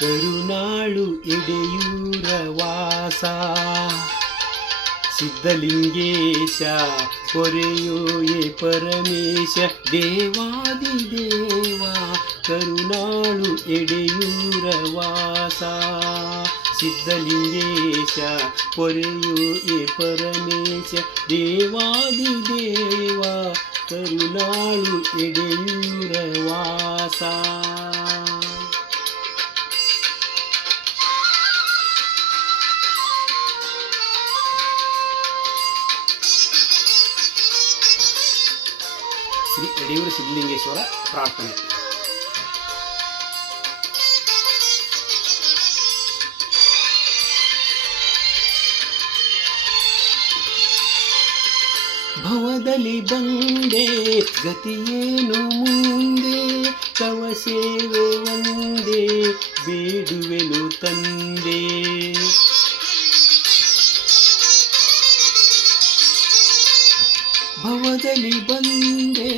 ಕರುನಾಳು ಎಡೆಯೂರ ವಾಸ. ಸಿದ್ಧಲಿಂಗೇಶ ಪೊರೆಯೋಯೇ ಪರಮೇಶ, ದೇವಾದಿ ದೇವ, ಕರುನಾಳು ಎಡೆಯೂರ ವಾಸ. ಸಿದ್ಧಲಿಂಗೇಶ ಪೊರೆಯೋಯೇ ಪರಮೇಶ, ದೇವಾದಿ ದೇವ, ಕರುನಾಳು ಎಡೆಯೂರ ವಾಸ. ಶ್ರೀ ಯಡಿಯೂರು ಸಿದ್ಧಲಿಂಗೇಶ್ವರ ಪ್ರಾರ್ಥನೆ ಭವದಲ್ಲಿ ಬಂದೆ ಗತಿಯೇನು ಮುಂದೆ ತವ ಸೇವೆ ಒಂದೇ ಬೇಡುವೆನು ತಂದೆ ಭವದಲ್ಲಿ ಬಂದೆ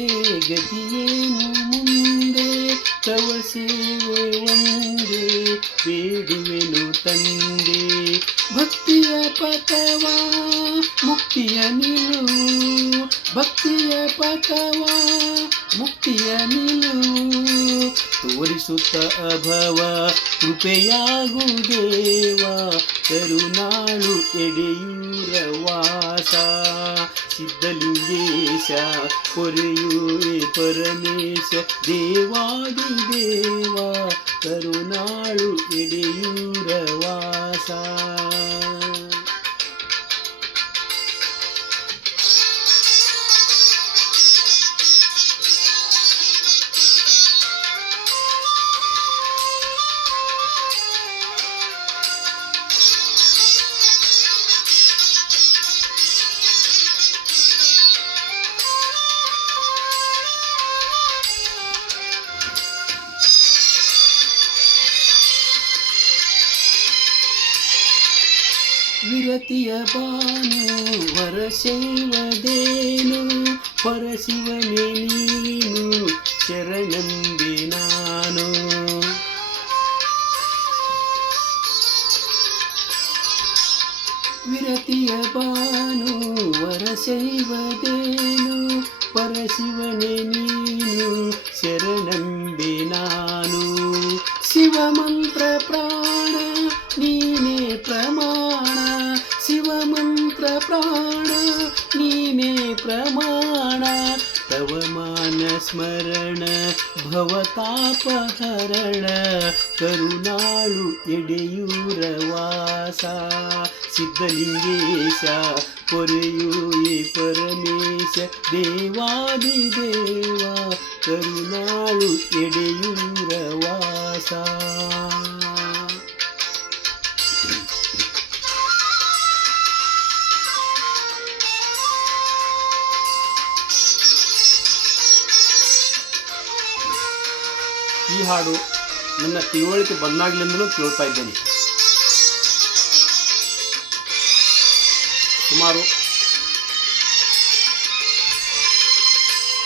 ಗತಿಯೇನು ಮುಂದೆ? ತವ ಸೇವೆ ಒಂದೇ, ಬೇಡುವೆನು ತಂದೆ. ಭಕ್ತಿಯ ಪಥವ, ಮುಕ್ತಿಯ ನಿಲು. ಭಕ್ತಿಯ ಪಥವ, ಮುಕ್ತಿಯ ನಿಲು. ತೋರಿಸುತ್ತ ಅಭವ ಕೃಪೆಯಾಗು ದೇವ ಎಡೆಯೂರ ವಾಸ ಸಿದ್ಧಲಿಂಗೇಶ परयुरे परमेश देवादिदेवा करुणाळु इडियूरवासा। ಎಡೆಯೂರ ವಾಸ ವಿರತಿಯ ಬಾನು ವರಶೈವದೇನು ಪರಶಿವನೇ ನೀನು ಶರಣಂಬೆ ನಾನು ವಿರತಿಯ ಬಾನು ವರಶೈವದೇನು ಪರಶಿವನೇ ನೀನು ಶರಣಂಬೆ ನಾನು ಶಿವಮಂತ್ರ ಪ್ರಾಣ ಪ್ರಾಣ ನೀನೇ ಪ್ರಮಾಣ. ತವ ಮಾನ ಸ್ಮರಣ ಭವತಾಪಹರಣ ಕರುನಾಳು ಎಡೆಯೂರ ವಾಸ. ಸಿದ್ಧಲಿಂಗೇಶ ಪೊರೆಯೂಯೆ ಪರಮೇಶ. ದೇವಾದಿ ಈ ಹಾಡು ನನ್ನ ತಿಳುವಳಿಕೆ ಬಂದಾಗ್ಲಿಂದಲೂ ಕೇಳ್ತಾ ಇದ್ದೇನೆ. ಸುಮಾರು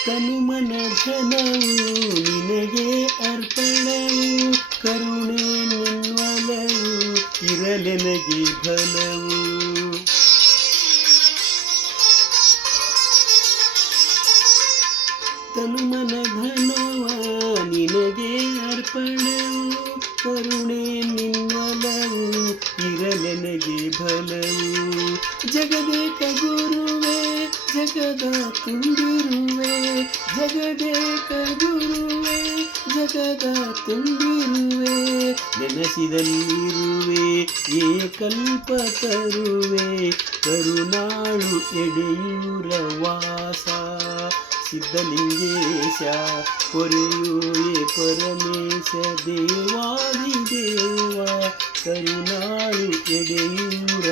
ತನುಮನ ಧನವು ನಿನಗೆ ಅರ್ಪಣವು ಕರುಣೆ ನಿನ್ವಲವು ಇರಲೆನಗೆ ಬಲವು ತನುಮನ ಧನವ ನಿನಗೆ ಅರ್ಪಣವು ಕರುಣೆ ನಿನ್ನಲವು, ಇರಲೆನಗೆ ಬಲವು. ಜಗದೇಕ ಗುರುವೆ, ಜಗದ ತುಂಬಿರುವೆ. ಜಗದೇಕ ಗುರುವೆ, ಜಗದ ತುಂಬಿರುವೆ. ನೆನೆಸಿದಲ್ಲಿರುವೆ ಏಕಲ್ಪ ತರುವೆ ಕರುನಾಳು ಎಡೆಯೂರ ವಾಸ ಸಿದ್ಧಲಿಂಗೇಶ ಪೊರೆಯೂಯೆ ಪರಮೇಶ ದೇವಾದಿ ದೇವ ಕರುನಾಳು ಎಡೆಯೂರ